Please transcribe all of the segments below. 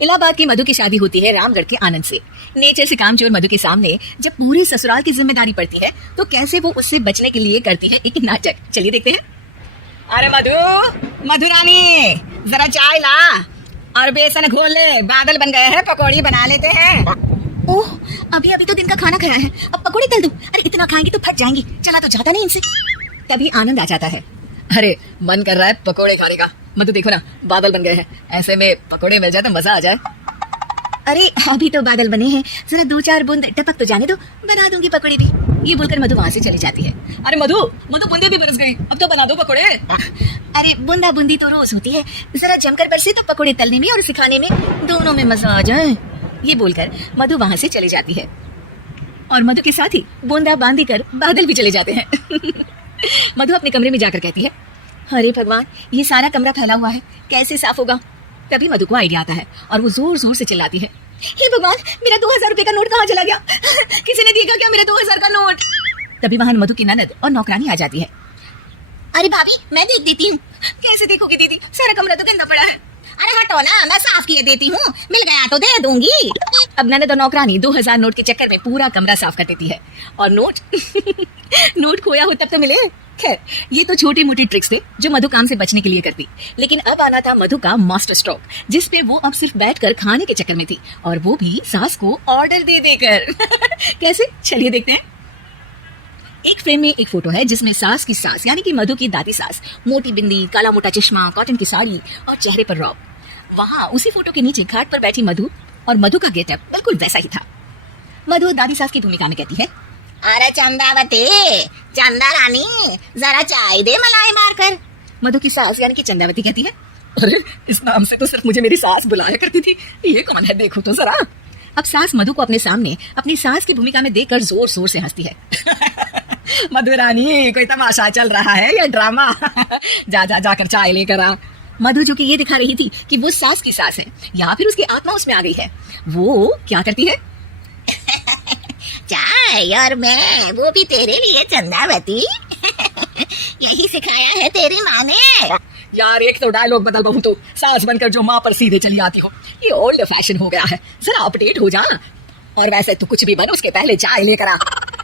इलाहाबाद की मधु की शादी होती है रामगढ़ के आनंद से। नेचर से कामचोर मधु के सामने जब पूरी ससुराल की जिम्मेदारी पड़ती है तो कैसे वो उससे बचने के लिए करती है एक नाटक। चलिए देखते हैं। अरे मधु रानी, जरा चाय ला और बेसन घोल ले, बादल बन गए हैं, पकौड़ी बना लेते हैं। ओह, अभी अभी तो दिन का खाना खाया है, अब पकौड़ी तल दूं? अरे इतना खाएंगी तो फट जाएंगी, चला तो जाता नहीं इनसे। तभी आनंद आ जाता है। अरे मन कर रहा है पकौड़े खाने का। मधु देखो ना, बादल बन गए हैं, ऐसे में पकौड़े मिल जाए तो मजा आ जाए। अरे अभी तो बादल बने हैं, जरा 2-4 बूंद टपक तो जाने दो, बना दूंगी पकौड़े भी। ये बोलकर मधु वहां से चली जाती है। अरे मधु बूंदे भी बरस गई, अब तो बना दो पकौड़े। अरे बूंदा बूंदी तो रोज होती है, जरा जमकर बरसे तो पकौड़े तलने में और सिखाने में दोनों में मजा आ जाए। ये बोलकर मधु वहां से चली जाती है और मधु के साथ ही बूंदा बांधी कर बादल भी चले जाते हैं। मधु अपने कमरे में जाकर कहती है, अरे भगवान, ये सारा कमरा फैला हुआ है, कैसे साफ होगा? तभी मधु को आइडिया आता है और वो जोर जोर से चिल्लाती है, हे भगवान, मेरा 2000 रुपए का नोट कहाँ चला गया? किसी ने देखा क्या मेरे 2000 का नोट? तभी वहां मधु की ननद और नौकरानी आ जाती है। अरे भाभी, मैं देख देती हूँ। कैसे देखोगी दीदी, सारा कमरा तो गंदा पड़ा है। अरे हटो ना, मैं साफ किए देती हूँ, मिल गया तो दे दूंगी। अब ननद और नौकरानी 2000 नोट के चक्कर में पूरा कमरा साफ कर देती है और नोट नोट खोया हो तब तो मिले। खैर, ये तो छोटी मोटी ट्रिक्स थे जो मधु काम से बचने के लिए करती, लेकिन अब आना था मधु का मास्टर स्ट्रोक, जिसपे वो अब सिर्फ बैठकर खाने के चक्कर में थी, और वो भी सास को ऑर्डर दे देकर। कैसे? चलिए देखते हैं। एक फ्रेम में एक फोटो है जिसमें सास की सास यानी कि मधु की दादी सास, मोटी बिंदी, काला मोटा चश्मा, कॉटन की साड़ी और चेहरे पर रौब। वहां उसी फोटो के नीचे खाट पर बैठी मधु, और मधु का गेटअप बिल्कुल वैसा ही था। मधु दादी सास की भूमिका में कहती है, अरे चंदावती, चंदा रानी, जरा चाय दे मलाई मारकर। मधु की सास यानी कि चंदावती कहती है, अरे इस नाम से तो सिर्फ मुझे मेरी सास बुलाया करती थी, ये कौन है देखो तो जरा। अब सास मधु को अपने सामने अपनी सास की भूमिका में देखकर जोर जोर से हंसती है। मधु रानी, कोई तमाशा चल रहा है या ड्रामा? जाकर चाय लेकर आ। मधु जो कि ये दिखा रही थी कि वो सास की सास है या फिर उसकी आत्मा उसमें आ गई है, वो क्या करती है? चाय और मैं, वो भी तेरे लिए चंदावती। यही सिखाया है तेरी माँ ने। यार एक तो डायलॉग बदल बहू, तो सास बनकर जो माँ पर सीधे चली आती हो, ये ओल्ड फैशन हो गया है, जरा अपडेट हो जा। और वैसे तू कुछ भी बन, उसके पहले चाय लेकर आ।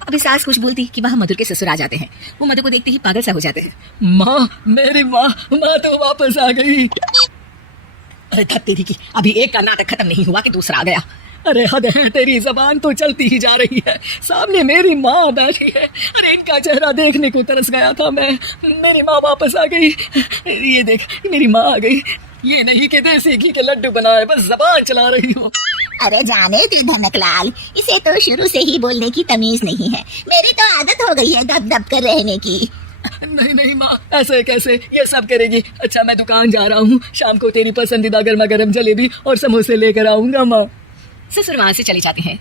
अभी सास कुछ बोलती कि वहाँ मधु के ससुर आ जाते हैं। वो मधु को देखते ही पागल सा हो जाते हैं। माँ, मेरी माँ तो वापस आ गई। अरे धत्तेरी की, अभी एक का नाटक खत्म नहीं हुआ कि दूसरा आ गया। अरे हद है, तेरी जबान तो चलती ही जा रही है, सामने मेरी माँ बैठी है। अरे इनका चेहरा देखने को तरस गया था मैं। मेरी माँ वापस आ गई, ये देख मेरी माँ आ गई। ये नहीं कि देसी घी के लड्डू बनाए, बस जबान चला रही हो। अरे जाने दे धनकलाल, इसे तो शुरू से ही बोलने की तमीज नहीं है। मेरी तो आदत हो गई है दब दब कर रहने की। नहीं माँ, ऐसे कैसे ये सब करेगी? अच्छा मैं दुकान जा रहा हूँ, शाम को तेरी पसंदीदा गर्मा गर्म जलेबी और समोसे लेकर आऊंगा माँ। ससुर वहां से चले जाते हैं।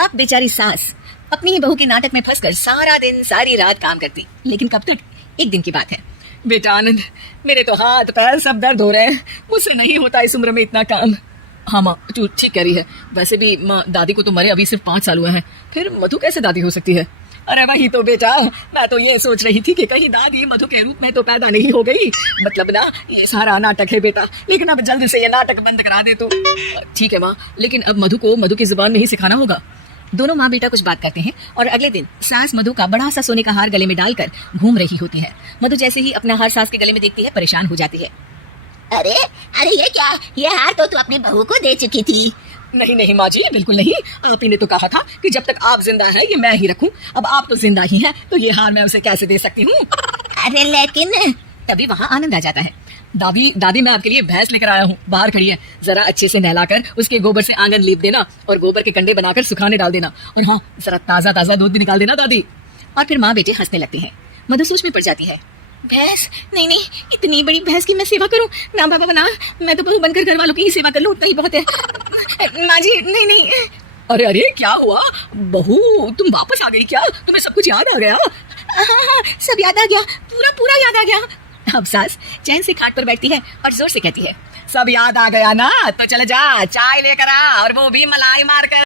अब बेचारी सास अपनी ही बहू के नाटक में फंसकर सारा दिन सारी रात काम करती, लेकिन कब तक? एक दिन की बात है। बेटा आनंद, मेरे तो हाथ पैर सब दर्द हो रहे हैं, मुझसे नहीं होता इस उम्र में इतना काम। हाँ माँ, तू ठीक कह रही है। वैसे भी माँ, दादी को तो मरे अभी सिर्फ 5 साल हुए हैं, फिर मधु कैसे दादी हो सकती है? अरे वही तो बेटा, मैं तो ये सोच रही थी कि कहीं दादी मधु के रूप में तो पैदा नहीं हो गई। मतलब ना, ये सारा नाटक है बेटा, लेकिन अब जल्द से ये नाटक बंद करा दे तो। ठीक है माँ, लेकिन अब मधु को मधु की जुबान में ही सिखाना होगा। दोनों माँ बेटा कुछ बात करते हैं और अगले दिन सास मधु का बड़ा सा सोने का हार गले में डालकर घूम रही होती है। मधु जैसे ही अपना हार सास के गले में देखती है, परेशान हो जाती है। अरे ये क्या? ये हार तो तू अपनी बहू को दे चुकी थी। नहीं माँ जी, बिल्कुल नहीं। आप ही ने तो कहा था कि जब तक आप जिंदा हैं ये मैं ही रखूं। अब आप तो जिंदा ही हैं, तो ये हार मैं उसे कैसे दे सकती हूँ? अरे लेकिन तभी वहाँ आनंद आ जाता है। दादी मैं आपके लिए भैंस लेकर आया हूँ, बाहर खड़ी है, जरा अच्छे से नहलाकर उसके गोबर से आंगन लीप देना और गोबर के कंडे बनाकर सुखाने डाल देना, और हाँ जरा ताजा ताजा दूध भी निकाल देना दादी। और फिर माँ बेटे हंसने लगते हैं। मधु सोच में पड़ जाती है, भैंस? नहीं, इतनी बड़ी भैंस की मैं सेवा करूं? ना बाबा ना, मैं तो बहू बनकर घर वालों की ही सेवा कर लूं, उतना ही बहुत है। माँ जी नहीं। अरे क्या हुआ बहू, तुम वापस आ गई क्या? तुम्हें सब कुछ याद आ गया? हाँ, सब याद आ गया, पूरा याद आ गया। अब सास चैन से खाट पर बैठती है और जोर से कहती है, सब याद आ गया ना? तो चल जा, चाय लेकर आ, और वो भी मलाई मार कर।